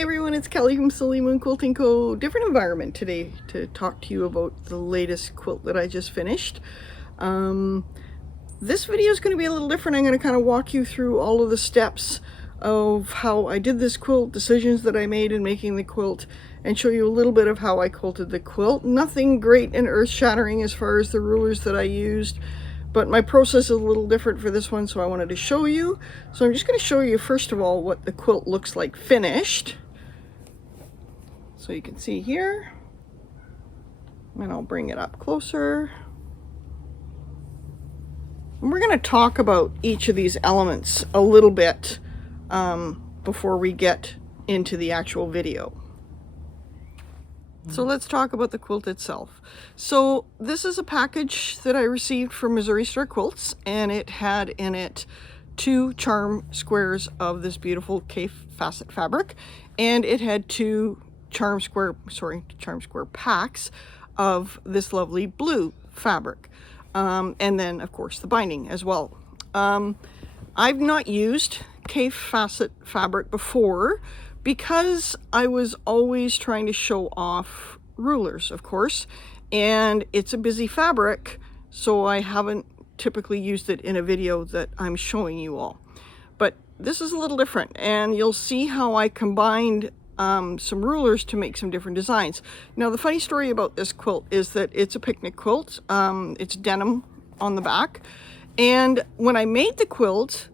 Hey everyone, it's Kelly from Silly Moon Quilting Co. Different environment today to talk to you about the latest quilt that I just finished. This video is going to be a little different. I'm going to kind of walk you through all of the steps of how I did this quilt, decisions that I made in making the quilt, and show you a little bit of how I quilted the quilt. Nothing great and earth-shattering as far as the rulers that I used, but my process is a little different for this one, so I wanted to show you. So I'm just going to show you first of all what the quilt looks like finished. So you can see here, and I'll bring it up closer. And we're going to talk about each of these elements a little bit before we get into the actual video. So let's talk about the quilt itself. So this is a package that I received from Missouri Star Quilts, and it had in it 2 charm squares of this beautiful K-facet fabric, and it had 2 charm square packs of this lovely blue fabric, and then of course the binding as well. I've not used K-facet fabric before because I was always trying to show off rulers, of course, and it's a busy fabric, so I haven't typically used it in a video that I'm showing you all. But this is a little different, and you'll see how I combined some rulers to make some different designs. Now the funny story about this quilt is that it's a picnic quilt. It's denim on the back, and when I made the quilt,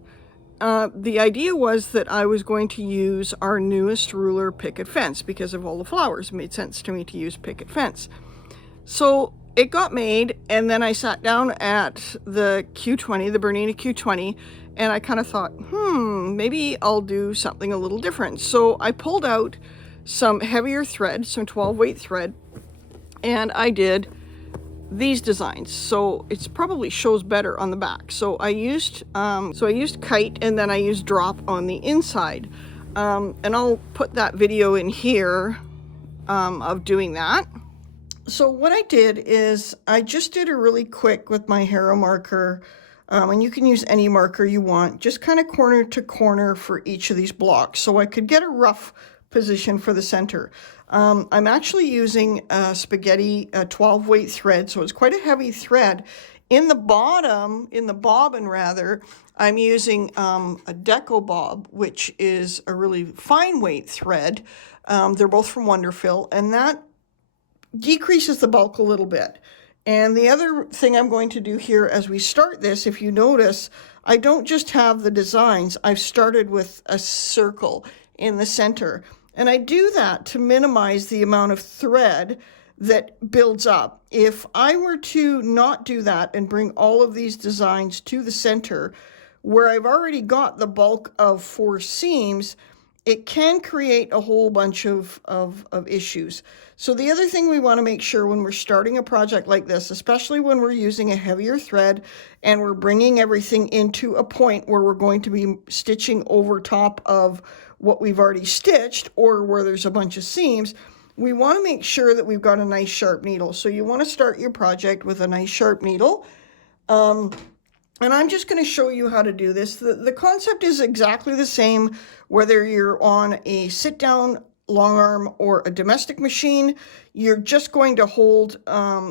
the idea was that I was going to use our newest ruler, Picket Fence, because of all the flowers. It made sense to me to use Picket Fence. So it got made, and then I sat down at the Q20, the Bernina Q20, and I kind of thought, maybe I'll do something a little different. So I pulled out some heavier thread, some 12-weight thread, and I did these designs. So it probably shows better on the back. So I used Kite, and then I used Drop on the inside. And I'll put that video in here of doing that. So what I did is I just did a really quick with my Hero marker, and you can use any marker you want, just kind of corner to corner for each of these blocks so I could get a rough position for the center. I'm actually using a Spagetti 12-weight thread, so it's quite a heavy thread. In the bottom, in the bobbin rather, I'm using a Decobob, which is a really fine weight thread. They're both from Wonderfill, and that decreases the bulk a little bit. And the other thing I'm going to do here as we start this, if you notice, I don't just have the designs. I've started with a circle in the center. And I do that to minimize the amount of thread that builds up. If I were to not do that and bring all of these designs to the center, where I've already got the bulk of 4 seams, it can create a whole bunch of issues. So the other thing we want to make sure when we're starting a project like this, especially when we're using a heavier thread and we're bringing everything into a point where we're going to be stitching over top of what we've already stitched or where there's a bunch of seams, we want to make sure that we've got a nice sharp needle. So you want to start your project with a nice sharp needle. And I'm just going to show you how to do this. The concept is exactly the same whether you're on a sit-down long arm or a domestic machine. You're just going to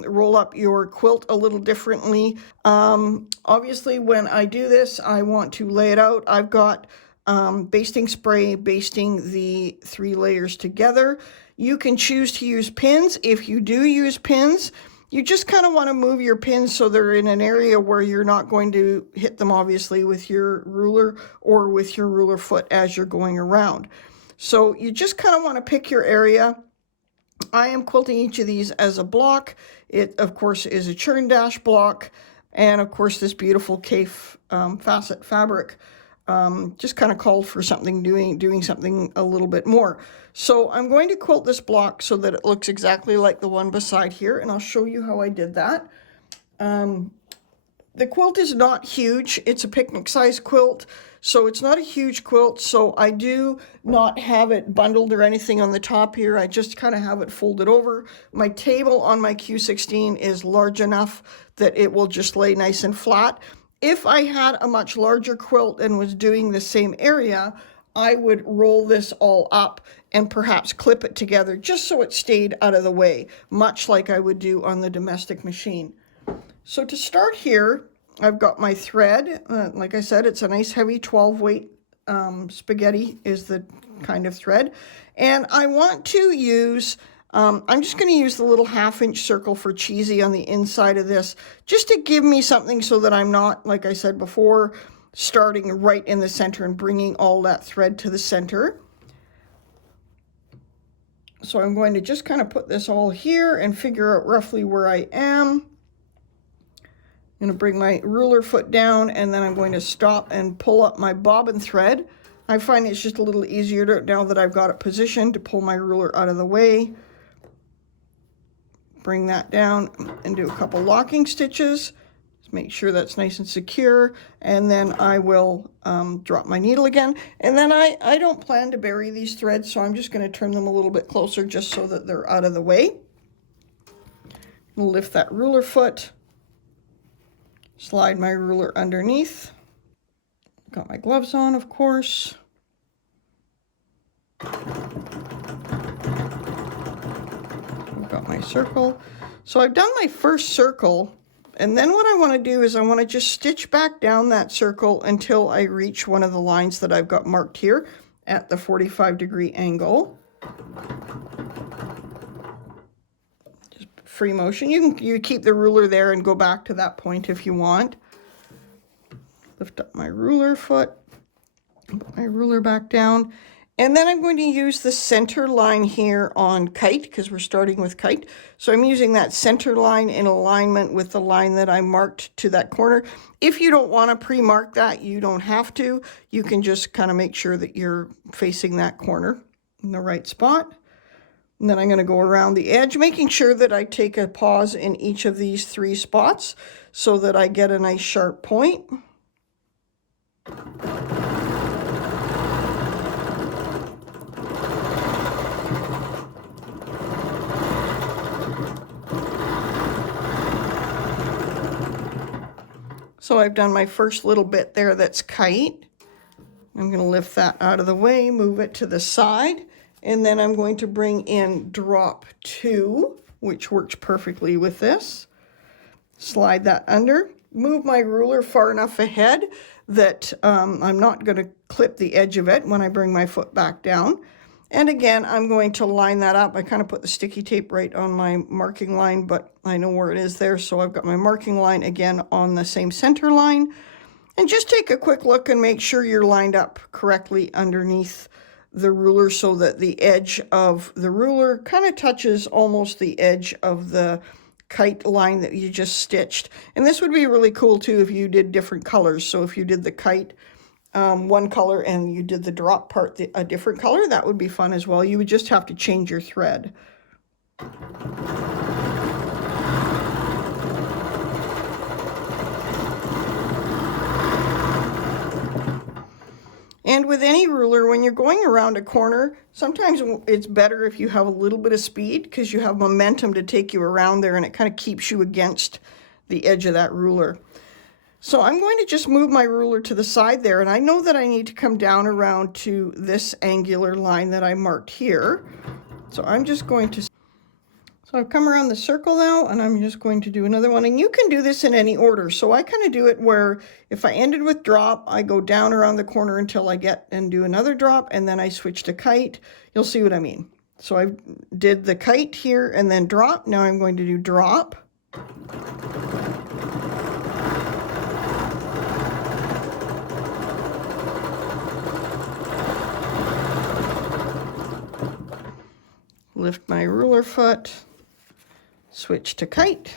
roll up your quilt a little differently. Obviously, when I do this, I want to lay it out. I've got basting spray basting the 3 layers together. You can choose to use pins. If you do use pins, you just kind of want to move your pins so they're in an area where you're not going to hit them, obviously, with your ruler or with your ruler foot as you're going around. So you just kind of want to pick your area. I am quilting each of these as a block. It, of course, is a churn dash block. And, of course, this beautiful K-facet fabric just kind of called for something, doing something a little bit more. So I'm going to quilt this block so that it looks exactly like the one beside here, and I'll show you how I did that. The quilt is not huge. It's a picnic size quilt, so it's not a huge quilt, so I do not have it bundled or anything on the top here. I just kind of have it folded over. My table on my Q16 is large enough that it will just lay nice and flat. If I had a much larger quilt and was doing the same area, I would roll this all up and perhaps clip it together just so it stayed out of the way, much like I would do on the domestic machine. So to start here, I've got my thread. Like I said, it's a nice heavy 12 weight spaghetti is the kind of thread. And I want to use, I'm just going to use the little 1/2 inch circle for cheesy on the inside of this, just to give me something so that I'm not, like I said before, starting right in the center and bringing all that thread to the center. So I'm going to just kind of put this all here and figure out roughly where I am. I'm going to bring my ruler foot down, and then I'm going to stop and pull up my bobbin thread. I find it's just a little easier to, now that I've got it positioned, to pull my ruler out of the way. Bring that down and do a couple locking stitches. Just make sure that's nice and secure, and then I will drop my needle again. And then I don't plan to bury these threads, so I'm just going to turn them a little bit closer just so that they're out of the way. Lift that ruler foot. Slide my ruler underneath. Got my gloves on, of course. I've got my circle. So I've done my first circle, and then what I want to do is I want to just stitch back down that circle until I reach one of the lines that I've got marked here at the 45-degree angle. Just free motion. You keep the ruler there and go back to that point if you want. Lift up my ruler foot, put my ruler back down, and then I'm going to use the center line here on Kite, because we're starting with Kite. So I'm using that center line in alignment with the line that I marked to that corner. If you don't want to pre-mark that, you don't have to. You can just kind of make sure that you're facing that corner in the right spot. And then I'm going to go around the edge, making sure that I take a pause in each of these 3 spots so that I get a nice sharp point. So I've done my first little bit there that's Kite. I'm going to lift that out of the way, move it to the side, and then I'm going to bring in drop 2, which works perfectly with this. Slide that under, move my ruler far enough ahead that I'm not going to clip the edge of it when I bring my foot back down. And again, I'm going to line that up. I kind of put the sticky tape right on my marking line, but I know where it is there. So I've got my marking line again on the same center line. And just take a quick look and make sure you're lined up correctly underneath the ruler so that the edge of the ruler kind of touches almost the edge of the Kite line that you just stitched. And this would be really cool too if you did different colors. So if you did the Kite one color and you did the drop part a different color, that would be fun as well. You would just have to change your thread. And with any ruler, when you're going around a corner, sometimes it's better if you have a little bit of speed because you have momentum to take you around there, and it kind of keeps you against the edge of that ruler. So I'm going to just move my ruler to the side there, and I know that I need to come down around to this angular line that I marked here. So I'm just going to, so I've come around the circle now, and I'm just going to do another one. And you can do this in any order. So I kind of do it where if I ended with drop, I go down around the corner until I get and do another drop, and then I switch to Kite. You'll see what I mean. So I did the Kite here and then drop. Now I'm going to do drop. Lift my ruler foot, switch to Kite.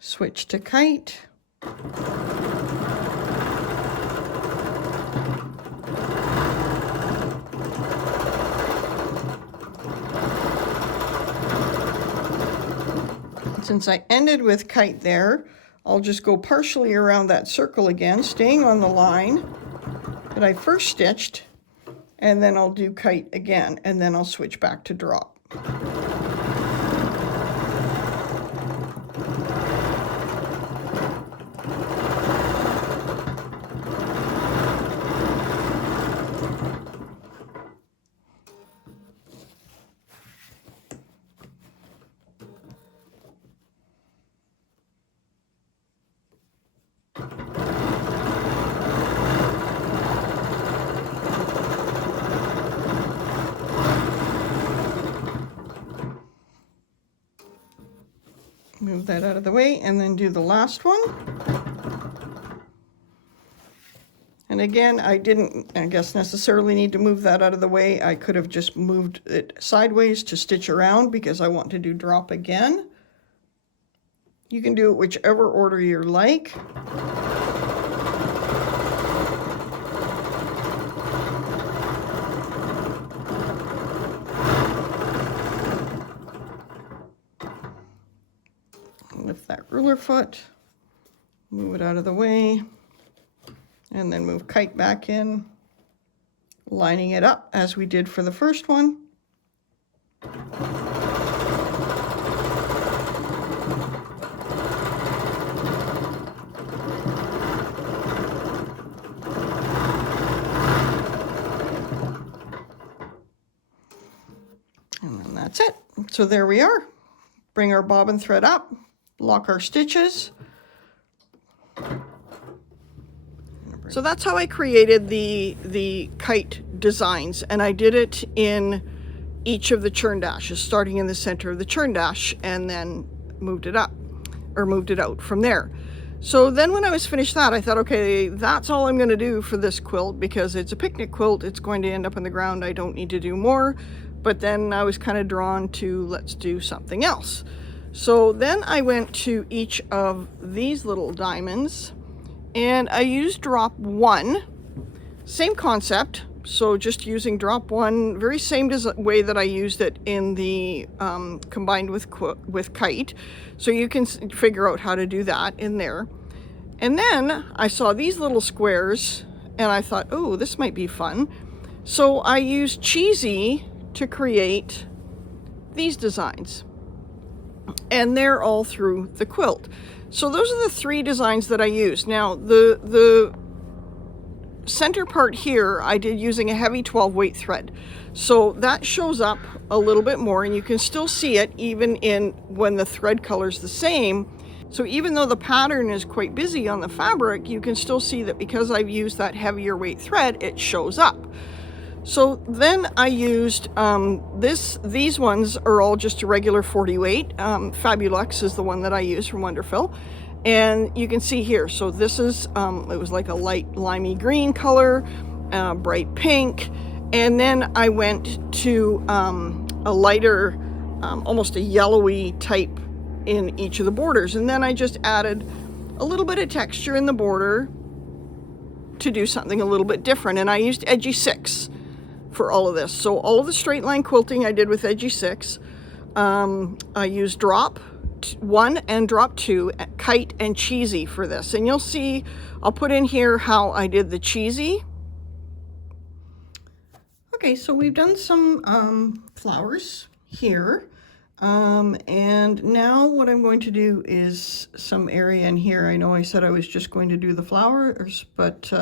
Switch to Kite. Since I ended with Kite there, I'll just go partially around that circle again, staying on the line that I first stitched, and then I'll do Kite again, and then I'll switch back to drop. Move that out of the way and then do the last one. And again, I didn't, I guess, necessarily need to move that out of the way. I could have just moved it sideways to stitch around because I want to do drop again. You can do it whichever order you like. Lift that ruler foot, move it out of the way, and then move Kite back in, lining it up as we did for the first one. And then that's it. So there we are. Bring our bobbin thread up, lock our stitches. So that's how I created the kite designs, and I did it in each of the churn dashes, starting in the center of the churn dash and then moved it up or moved it out from there. So then when I was finished that, I thought, okay, that's all I'm going to do for this quilt because it's a picnic quilt. It's going to end up on the ground. I don't need to do more. But then I was kind of drawn to let's do something else. So then I went to each of these little diamonds and I used drop one, same concept. So just using drop one, very same way that I used it in the combined with Kite. So you can figure out how to do that in there. And then I saw these little squares and I thought, oh, this might be fun. So I used Cheesy to create these designs. And they're all through the quilt. So those are the three designs that I used. Now the center part here I did using a heavy 12 weight thread. So that shows up a little bit more and you can still see it even in when the thread color's the same. So even though the pattern is quite busy on the fabric, you can still see that because I've used that heavier weight thread, it shows up. So then I used these ones are all just a regular 40 weight. Fabulux is the one that I use from Wonderful. And you can see here, so this is, it was like a light limey green color, bright pink. And then I went to a lighter, almost a yellowy type in each of the borders. And then I just added a little bit of texture in the border to do something a little bit different. And I used Edgy 6 for all of this. So all of the straight line quilting I did with Edgy 6. I used drop 1 and drop 2, Kite and Cheesy for this. And you'll see, I'll put in here how I did the Cheesy. Okay, so we've done some flowers here. And now what I'm going to do is some area in here. I know I said I was just going to do the flowers, but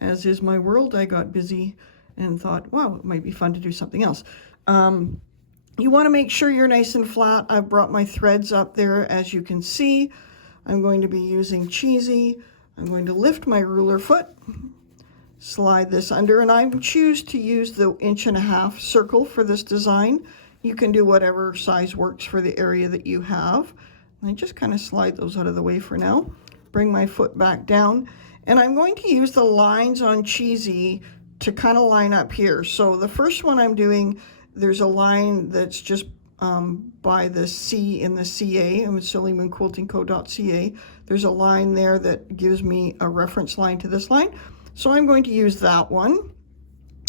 as is my world, I got busy and thought, wow, it might be fun to do something else. You want to make sure you're nice and flat. I've brought my threads up there, as you can see. I'm going to be using Cheesy. I'm going to lift my ruler foot, slide this under, and I choose to use the 1.5 inch circle for this design. You can do whatever size works for the area that you have. And I just kind of slide those out of the way for now. Bring my foot back down, and I'm going to use the lines on Cheesy to kind of line up here. So the first one I'm doing, there's a line that's just by the C in the CA. I'm at sillymoonquiltingco.ca. There's a line there that gives me a reference line to this line. So I'm going to use that one.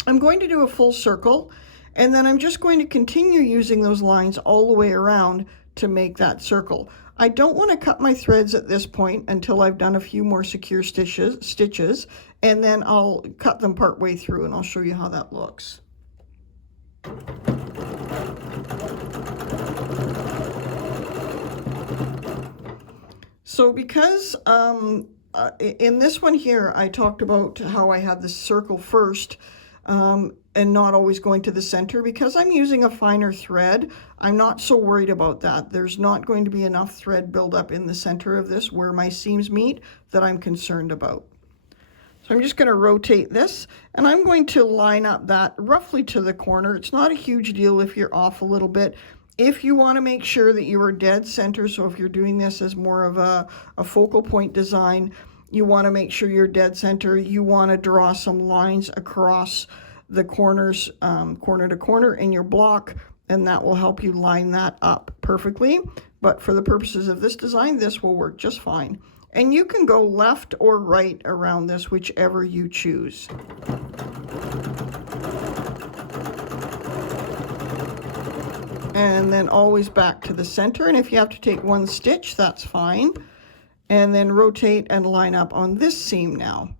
I'm going to do a full circle, and then I'm just going to continue using those lines all the way around to make that circle. I don't want to cut my threads at this point until I've done a few more secure stitches, and then I'll cut them part way through and I'll show you how that looks. So because in this one here, I talked about how I had the circle first and not always going to the center. Because I'm using a finer thread, I'm not so worried about that. There's not going to be enough thread buildup in the center of this where my seams meet that I'm concerned about. So I'm just going to rotate this, and I'm going to line up that roughly to the corner. It's not a huge deal if you're off a little bit. If you want to make sure that you are dead center, so if you're doing this as more of a focal point design, you want to make sure you're dead center. You want to draw some lines across the corners, corner to corner in your block, and that will help you line that up perfectly. But for the purposes of this design, this will work just fine. And you can go left or right around this, whichever you choose. And then always back to the center. And if you have to take one stitch, that's fine. And then rotate and line up on this seam now.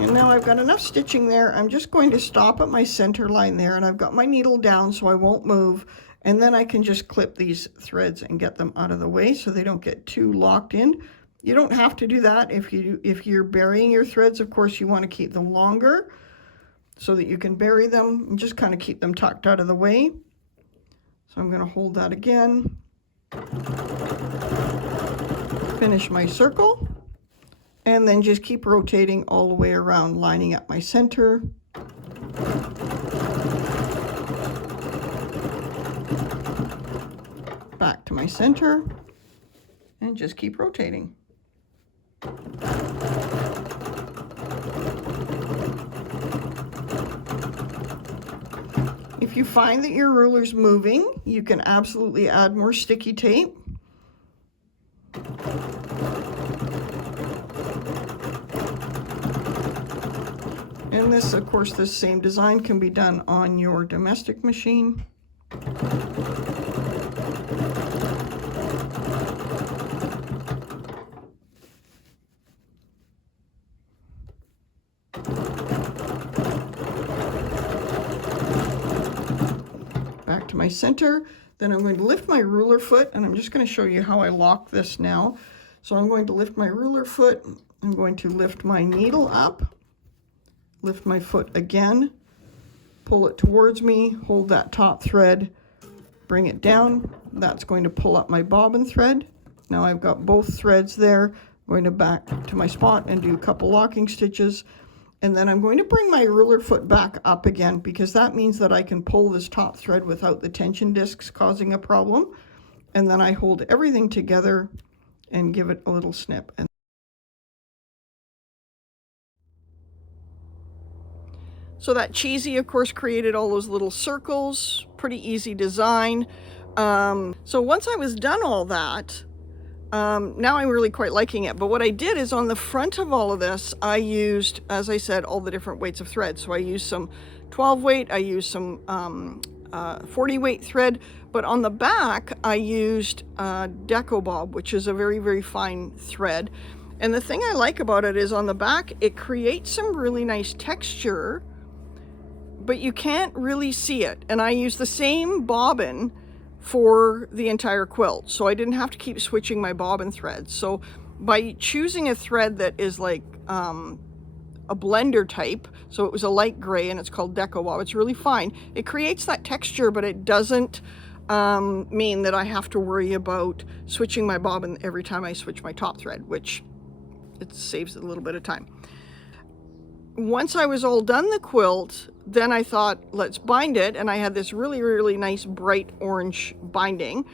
And now I've got enough stitching there. I'm just going to stop at my center line there, and I've got my needle down so I won't move. And then I can just clip these threads and get them out of the way so they don't get too locked in. You don't have to do that. If you're burying your threads, of course, you want to keep them longer so that you can bury them and just kind of keep them tucked out of the way. So I'm going to hold that again. Finish my circle. And then just keep rotating all the way around, lining up my center. Back to my center. And just keep rotating. If you find that your ruler's moving, you can absolutely add more sticky tape. And this, of course, this same design can be done on your domestic machine. Back to my center. Then I'm going to lift my ruler foot, and I'm just going to show you how I lock this now. So I'm going to lift my ruler foot. I'm going to lift my needle up. Lift my foot again, pull it towards me, hold that top thread, bring it down. That's going to pull up my bobbin thread. Now I've got both threads there. I'm going to back to my spot and do a couple locking stitches. And then I'm going to bring my ruler foot back up again, because that means that I can pull this top thread without the tension discs causing a problem. And then I hold everything together and give it a little snip. So that cheesy, of course, created all those little circles, pretty easy design. So once I was done all that, now I'm really quite liking it. But what I did is on the front of all of this, I used, as I said, all the different weights of thread. So I used some 12 weight, I used some 40 weight thread, but on the back, I used Decobob, which is a very, very fine thread. And the thing I like about it is on the back, it creates some really nice texture, but you can't really see it. And I use the same bobbin for the entire quilt, so I didn't have to keep switching my bobbin threads. So by choosing a thread that is like a blender type, so it was a light gray and it's called Decobob, it's really fine. It creates that texture, but it doesn't mean that I have to worry about switching my bobbin every time I switch my top thread, which it saves a little bit of time. Once I was all done the quilt, then I thought, let's bind it. And I had this really, really nice bright orange binding.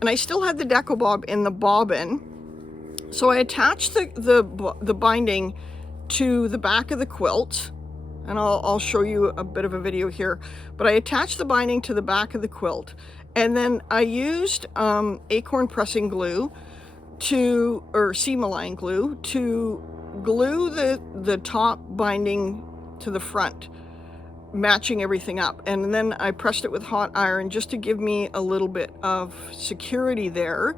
And I still had the Decobob in the bobbin. So I attached the binding to the back of the quilt. And I'll show you a bit of a video here. But I attached the binding to the back of the quilt. And then I used acorn pressing glue or seam-align glue to glue the top binding to the front, matching everything up. And then I pressed it with hot iron just to give me a little bit of security there.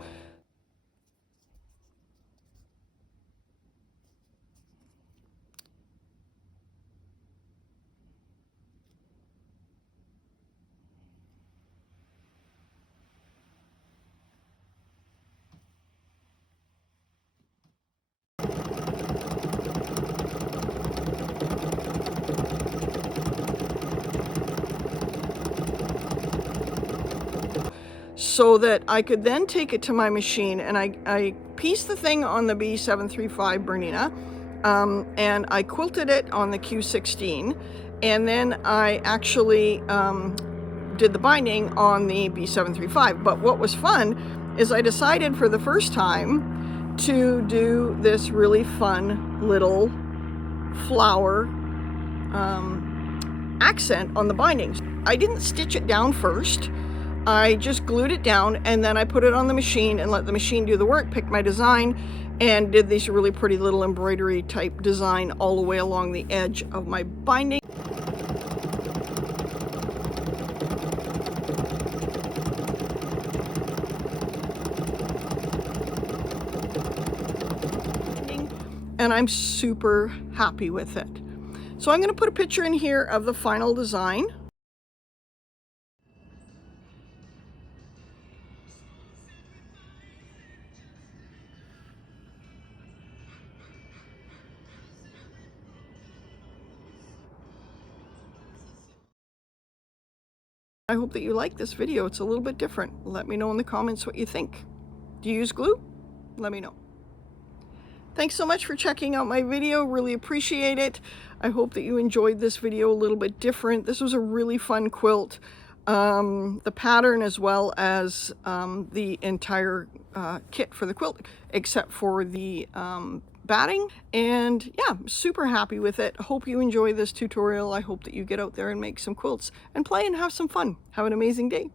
So that I could then take it to my machine, and I pieced the thing on the B735 Bernina, and I quilted it on the Q16, and then I actually did the binding on the B735. But what was fun is I decided for the first time to do this really fun little flower accent on the bindings. I didn't stitch it down first. I just glued it down, and then I put it on the machine and let the machine do the work, picked my design, and did this really pretty little embroidery type design all the way along the edge of my binding. And I'm super happy with it. So I'm going to put a picture in here of the final design. I hope that you like this video. It's a little bit different. Let me know in the comments what you think. Do you use glue? Let me know. Thanks so much for checking out my video. Really appreciate it. I hope that you enjoyed this video a little bit different. This was a really fun quilt. The pattern as well as the entire kit for the quilt, except for the batting. And yeah, I'm super happy with it. Hope you enjoy this tutorial. I hope that you get out there and make some quilts and play and have some fun. Have an amazing day.